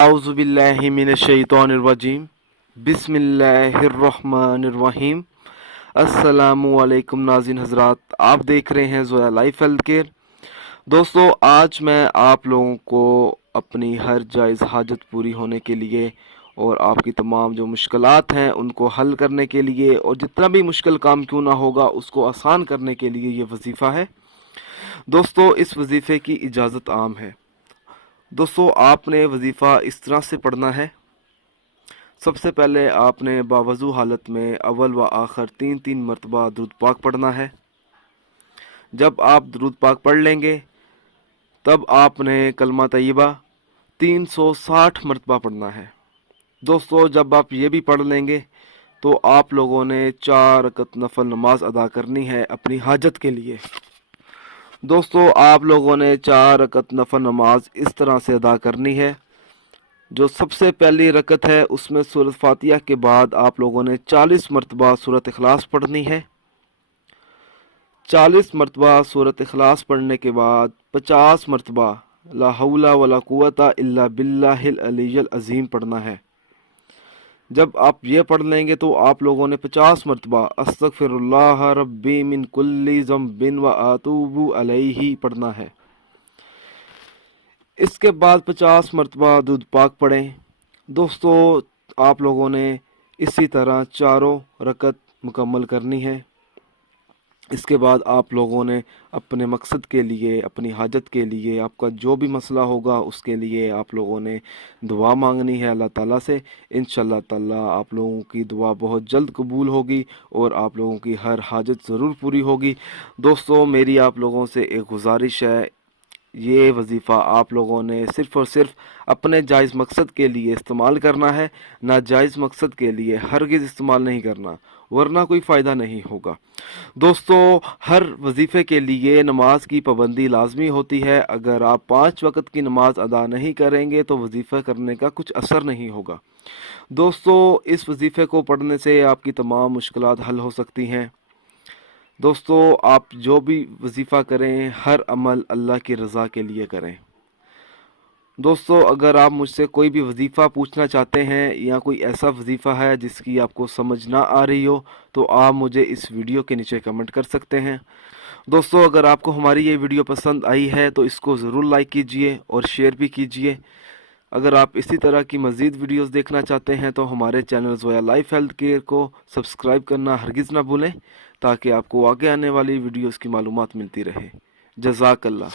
औज़ुबिल्लाहिमिनश्शैतानिर्रजीम बिस्मिल्लाहिर्रहमानिर्रहीम। अस्सलामुअलैकुम नाज़रीन हज़रात, आप देख रहे हैं ज़ोया लाइफ हेल्थ केयर। दोस्तों, आज मैं आप लोगों को अपनी हर जायज़ हाजत पूरी होने के लिए और आपकी तमाम जो मुश्किलात हैं उनको हल करने के लिए और जितना भी मुश्किल काम क्यों ना होगा उसको आसान करने के लिए ये वजीफ़ा है। दोस्तों, इस वजीफ़े की इजाज़त आम है। दोस्तों, आपने वजीफ़ा इस तरह से पढ़ना है। सबसे पहले आपने बावज़ू हालत में अव्वल व आखिर 3 मरतबा दुरूद पाक पढ़ना है। जब आप दुरूद पाक पढ़ लेंगे तब आपने कलमा तैयबा 360 मरतबा पढ़ना है। दोस्तों, जब आप ये भी पढ़ लेंगे तो आप लोगों ने 4 रकत नफल नमाज अदा करनी है अपनी हाजत के लिए। दोस्तों, आप लोगों ने 4 रकत नफल नमाज इस तरह से अदा करनी है। जो सबसे पहली रकत है उसमें सूरत फातिहा के बाद आप लोगों ने 40 मरतबा सूरत इखलास पढ़नी है। 40 मरतबा सूरत इखलास पढ़ने के बाद 50 मरतबा ला हौला वला कुव्वता इल्ला बिल्लाहिल अलिय्यिल अज़ीम पढ़ना है। जब आप ये पढ़ लेंगे तो आप लोगों ने 50 मरतबा अस्तगफिरुल्लाह रब्बी मिन कुल्ली ज़म्बिन व अतूबु अलैहि पढ़ना है। इसके बाद 50 मरतबा दुरूद पाक पढ़ें। दोस्तों, आप लोगों ने इसी तरह चारों रकत मुकम्मल करनी है। इसके बाद आप लोगों ने अपने मकसद के लिए, अपनी हाजत के लिए, आपका जो भी मसला होगा उसके लिए आप लोगों ने दुआ मांगनी है अल्लाह ताला से। इंशाअल्लाह ताला आप लोगों की दुआ बहुत जल्द कबूल होगी और आप लोगों की हर हाजत ज़रूर पूरी होगी। दोस्तों, मेरी आप लोगों से एक गुजारिश है, ये वजीफ़ा आप लोगों ने सिर्फ़ और सिर्फ अपने जायज़ मकसद के लिए इस्तेमाल करना है, नाजायज़ मकसद के लिए हरगिज़ इस्तेमाल नहीं करना, वरना कोई फ़ायदा नहीं होगा। दोस्तों, हर वजीफ़े के लिए नमाज की पाबंदी लाजमी होती है। अगर आप 5 वक़्त की नमाज अदा नहीं करेंगे तो वजीफ़ा करने का कुछ असर नहीं होगा। दोस्तों, इस वजीफ़े को पढ़ने से आपकी तमाम मुश्किलात हल हो सकती हैं। दोस्तों, आप जो भी वजीफ़ा करें हर अमल अल्लाह की रज़ा के लिए करें। दोस्तों, अगर आप मुझसे कोई भी वजीफ़ा पूछना चाहते हैं या कोई ऐसा वजीफ़ा है जिसकी आपको समझ ना आ रही हो तो आप मुझे इस वीडियो के नीचे कमेंट कर सकते हैं। दोस्तों, अगर आपको हमारी ये वीडियो पसंद आई है तो इसको ज़रूर लाइक कीजिए और शेयर भी कीजिए। अगर आप इसी तरह की मज़ीद वीडियोस देखना चाहते हैं तो हमारे channel Zoya life health care को सब्सक्राइब करना हरगिज़ ना भूलें, ताकि आपको आगे आने वाली वीडियोस की मालूमात मिलती रहे। जज़ाकल्लाह।